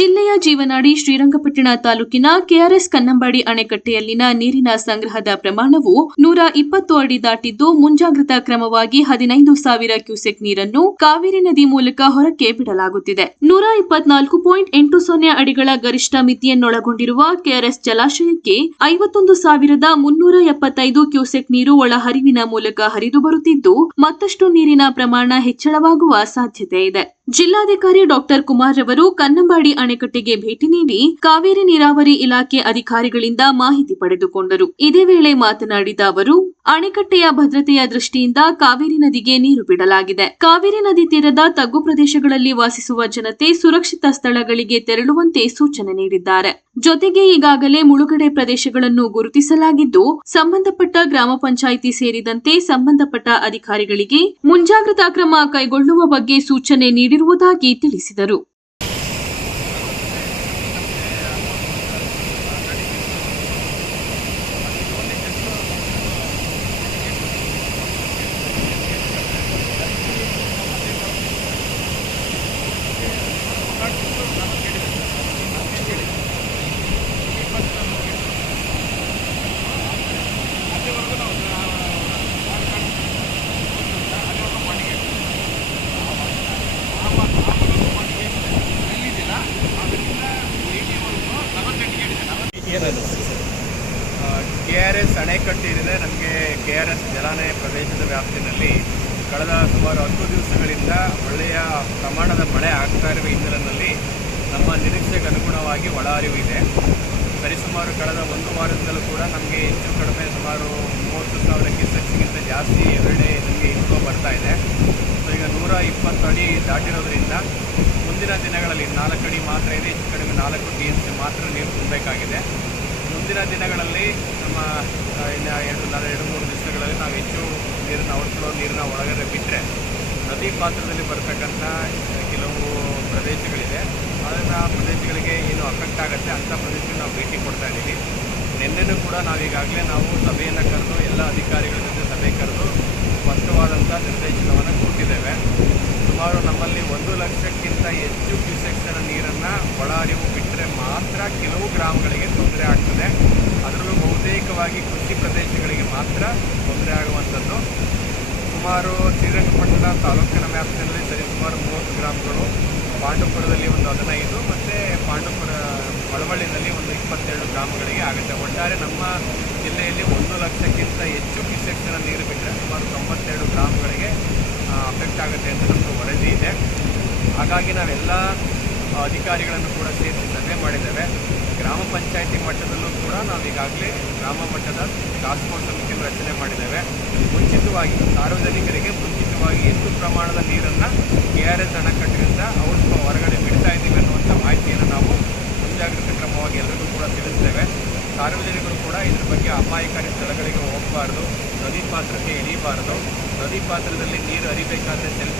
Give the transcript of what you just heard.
ಜಿಲ್ಲೆಯ ಜೀವನಾಡಿ ಶ್ರೀರಂಗಪಟ್ಟಣ ತಾಲೂಕಿನ ಕೆಆರ್ಎಸ್ ಕನ್ನಂಬಾಡಿ ಅಣೆಕಟ್ಟೆಯಲ್ಲಿನ ನೀರಿನ ಸಂಗ್ರಹದ ಪ್ರಮಾಣವು ನೂರ ಇಪ್ಪತ್ತು ಅಡಿ ದಾಟಿದ್ದು, ಮುಂಜಾಗ್ರತಾ ಕ್ರಮವಾಗಿ ಹದಿನೈದು ಸಾವಿರ ಕ್ಯೂಸೆಕ್ ನೀರನ್ನು ಕಾವೇರಿ ನದಿ ಮೂಲಕ ಹೊರಕ್ಕೆ ಬಿಡಲಾಗುತ್ತಿದೆ. ನೂರ ಇಪ್ಪತ್ನಾಲ್ಕು ಪಾಯಿಂಟ್ ಎಂಟು ಸೊನ್ನೆ ಅಡಿಗಳ ಗರಿಷ್ಠ ಮಿತಿಯನ್ನೊಳಗೊಂಡಿರುವ ಕೆಆರ್ಎಸ್ ಜಲಾಶಯಕ್ಕೆ ಐವತ್ತೊಂದು ಸಾವಿರದ ಮುನ್ನೂರ ಎಪ್ಪತ್ತೈದು ಕ್ಯೂಸೆಕ್ ನೀರು ಒಳಹರಿವಿನ ಮೂಲಕ ಹರಿದು ಬರುತ್ತಿದ್ದು, ಮತ್ತಷ್ಟು ನೀರಿನ ಪ್ರಮಾಣ ಹೆಚ್ಚಳವಾಗುವ ಸಾಧ್ಯತೆ ಇದೆ. ಜಿಲ್ಲಾಧಿಕಾರಿ ಡಾಕ್ಟರ್ ಕುಮಾರ್ ಅವರು ಕನ್ನಂಬಾಡಿ ಅಣೆಕಟ್ಟೆಗೆ ಭೇಟಿ ನೀಡಿ ಕಾವೇರಿ ನೀರಾವರಿ ಇಲಾಖೆ ಅಧಿಕಾರಿಗಳಿಂದ ಮಾಹಿತಿ ಪಡೆದುಕೊಂಡರು. ಇದೇ ವೇಳೆ ಮಾತನಾಡಿದ ಅವರು ಅಣೆಕಟ್ಟೆಯ ಭದ್ರತೆಯ ದೃಷ್ಟಿಯಿಂದ ಕಾವೇರಿ ನದಿಗೆ ನೀರು ಬಿಡಲಾಗಿದೆ. ಕಾವೇರಿ ನದಿ ತೀರದ ತಗ್ಗು ಪ್ರದೇಶಗಳಲ್ಲಿ ವಾಸಿಸುವ ಜನತೆ ಸುರಕ್ಷಿತ ಸ್ಥಳಗಳಿಗೆ ತೆರಳುವಂತೆ ಸೂಚನೆ ನೀಡಿದ್ದಾರೆ. ಜೊತೆಗೆ ಈಗಾಗಲೇ ಮುಳುಗಡೆ ಪ್ರದೇಶಗಳನ್ನು ಗುರುತಿಸಲಾಗಿದ್ದು, ಸಂಬಂಧಪಟ್ಟ ಗ್ರಾಮ ಪಂಚಾಯಿತಿ ಸೇರಿದಂತೆ ಸಂಬಂಧಪಟ್ಟ ಅಧಿಕಾರಿಗಳಿಗೆ ಮುಂಜಾಗ್ರತಾ ಕ್ರಮ ಕೈಗೊಳ್ಳುವ ಬಗ್ಗೆ ಸೂಚನೆ ನೀಡಿರುವುದಾಗಿ ತಿಳಿಸಿದರು. ಕೆ ಆರ್ ಎಸ್ ಅಣೆಕಟ್ಟು ಏನಿದೆ, ನಮಗೆ ಕೆ ಆರ್ ಎಸ್ ಜಲಾನಯ ಪ್ರದೇಶದ ವ್ಯಾಪ್ತಿನಲ್ಲಿ ಕಳೆದ ಸುಮಾರು ಹತ್ತು ದಿವಸಗಳಿಂದ ಒಳ್ಳೆಯ ಪ್ರಮಾಣದ ಮಳೆ ಆಗ್ತಾ ಇರುವ ಹಿನ್ನೆಲೆಯಲ್ಲಿ ನಮ್ಮ ನಿರೀಕ್ಷೆಗೆ ಅನುಗುಣವಾಗಿ ಒಳಹರಿವು ಇದೆ. ಸರಿಸುಮಾರು ಕಳೆದ ಒಂದು ವಾರದಿಂದಲೂ ಕೂಡ ನಮಗೆ ಹೆಚ್ಚು ಕಡಿಮೆ ಸುಮಾರು ಮೂವತ್ತು ಸಾವಿರ ಕ್ಯೂಸೆಕ್ಸ್ಗಿಂತ ಜಾಸ್ತಿ ಎರಡೇ ನಮಗೆ ಇನ್ಫ್ಲೋ ಬರ್ತಾ ಇದೆ. ಸೊ, ಈಗ ನೂರ ಇಪ್ಪತ್ತು ಅಡಿ ದಾಟಿರೋದ್ರಿಂದ ಮುಂದಿನ ದಿನಗಳಲ್ಲಿ ನಾಲ್ಕು ಅಡಿ ಮಾತ್ರ ಇದೆ, ಹೆಚ್ಚು ಕಡಿಮೆ ನಾಲ್ಕು ಟಿ ಎಂ ಸಿ ಮಾತ್ರ ನೀರು ತುಂಬಬೇಕಾಗಿದೆ. ಮುಂದಿನ ದಿನಗಳಲ್ಲಿ ನಮ್ಮ ಇನ್ನು ಎರಡು ನಾಲ್ಕು ಎರಡು, ಮೂರು ದಿವಸಗಳಲ್ಲಿ ನಾವು ಹೆಚ್ಚು ನೀರನ್ನು ಔಟ್ಫ್ಲೋ ನೀರನ್ನ ಒಳಗಡೆ ಬಿಟ್ಟರೆ ನದಿ ಪಾತ್ರದಲ್ಲಿ ಬರ್ತಕ್ಕಂಥ ಕೆಲವು ಪ್ರದೇಶಗಳಿದೆ. ಅದನ್ನು ಪ್ರದೇಶಗಳಿಗೆ ಏನು ಅಫೆಕ್ಟ್ ಆಗುತ್ತೆ ಅಂಥ ಪ್ರದೇಶಕ್ಕೆ ನಾವು ಭೇಟಿ ಕೊಡ್ತಾ ಇದ್ದೀವಿ. ನಿನ್ನೆನೂ ಕೂಡ ನಾವೀಗಾಗಲೇ ನಾವು ಸಭೆಯನ್ನು ಕರೆದು, ಎಲ್ಲ ಅಧಿಕಾರಿಗಳ ಜೊತೆ ಸಭೆ ಕರೆದು ಸ್ಪಷ್ಟವಾದಂಥ ನಿರ್ದೇಶನವನ್ನು ಕೊಟ್ಟಿದ್ದೇವೆ. ಸುಮಾರು ನಮ್ಮಲ್ಲಿ ಒಂದು ಲಕ್ಷಕ್ಕಿಂತ ಹೆಚ್ಚು ಕ್ಯೂಸೆಕ್ಸ್ನ ನೀರನ್ನು ಒಳಹರಿವು ಬಿಟ್ಟರೆ ಮಾತ್ರ ಕೆಲವು ಗ್ರಾಮಗಳಿಗೆ ತೊಂದರೆ ಆಗ್ತದೆ. ಮಾತ್ರ ತೊಂದರೆ ಆಗುವಂಥದ್ದು. ಸುಮಾರು ಶ್ರೀರಂಗಪಟ್ಟಣ ತಾಲೂಕಿನ ವ್ಯಾಪ್ತಿಯಲ್ಲಿ ಸರಿ ಸುಮಾರು ಮೂವತ್ತು ಗ್ರಾಮಗಳು. ಪಾಂಡುಪುರದಲ್ಲಿ ಒಂದು ಹದಿನೈದು ಮತ್ತು ಪಾಂಡುಪುರ ಮಳವಳ್ಳಿನಲ್ಲಿ ಒಂದು ಇಪ್ಪತ್ತೆರಡು ಗ್ರಾಮಗಳಿಗೆ ಆಗುತ್ತೆ. ಒಟ್ಟಾರೆ ನಮ್ಮ ಜಿಲ್ಲೆಯಲ್ಲಿ ಒಂದು ಲಕ್ಷಕ್ಕಿಂತ ಹೆಚ್ಚು ಕ್ಯೂಸೆಕ್ಸ್ನ ನೀರು ಬಿಟ್ಟರೆ ಸುಮಾರು ತೊಂಬತ್ತೆರಡು ಗ್ರಾಮಗಳಿಗೆ ಅಫೆಕ್ಟ್ ಆಗುತ್ತೆ ಅಂತ ನಮ್ಮದು ವರದಿ ಇದೆ. ಹಾಗಾಗಿ ನಾವೆಲ್ಲ ಅಧಿಕಾರಿಗಳನ್ನು ಕೂಡ ಸೇರಿಸಿ ಸಭೆ ಮಾಡಿದ್ದೇವೆ. ಗ್ರಾಮ ಪಂಚಾಯಿತಿ ಮಟ್ಟದಲ್ಲೂ ಕೂಡ ನಾವು ಈಗಾಗಲೇ ಗ್ರಾಮ ಮಟ್ಟದ ಟಾಸ್ಕ್ ಫೋರ್ಸ್ ಸಮಿತಿಯನ್ನು ರಚನೆ ಮಾಡಿದ್ದೇವೆ. ಮುಂಚಿತವಾಗಿ ಸಾರ್ವಜನಿಕರಿಗೆ ಮುಂಚಿತವಾಗಿ ಎಷ್ಟು ಪ್ರಮಾಣದ ನೀರನ್ನು ಕೆ ಆರ್ ಎಸ್ ಅಣೆಕಟ್ಟಿನಿಂದ ಔಟ್ ಹೊರಗಡೆ ಬಿಡ್ತಾ ಇದ್ದೀವಿ ಅನ್ನುವಂಥ ಮಾಹಿತಿಯನ್ನು ನಾವು ಮುಂಜಾಗ್ರತಾ ಕ್ರಮವಾಗಿ ಎಲ್ಲರಿಗೂ ಕೂಡ ತಿಳಿಸ್ತೇವೆ. ಸಾರ್ವಜನಿಕರು ಕೂಡ ಇದರ ಬಗ್ಗೆ ಅಪಾಯಕಾರಿ ಸ್ಥಳಗಳಿಗೆ ಹೋಗಬಾರ್ದು. ನದಿ ಪಾತ್ರಕ್ಕೆ ಇಳಿಬಾರ್ದು. ನದಿ ಪಾತ್ರದಲ್ಲಿ ನೀರು ಹರಿಬೇಕಾದ್ರೆ ಸೆಲ್ಫಿ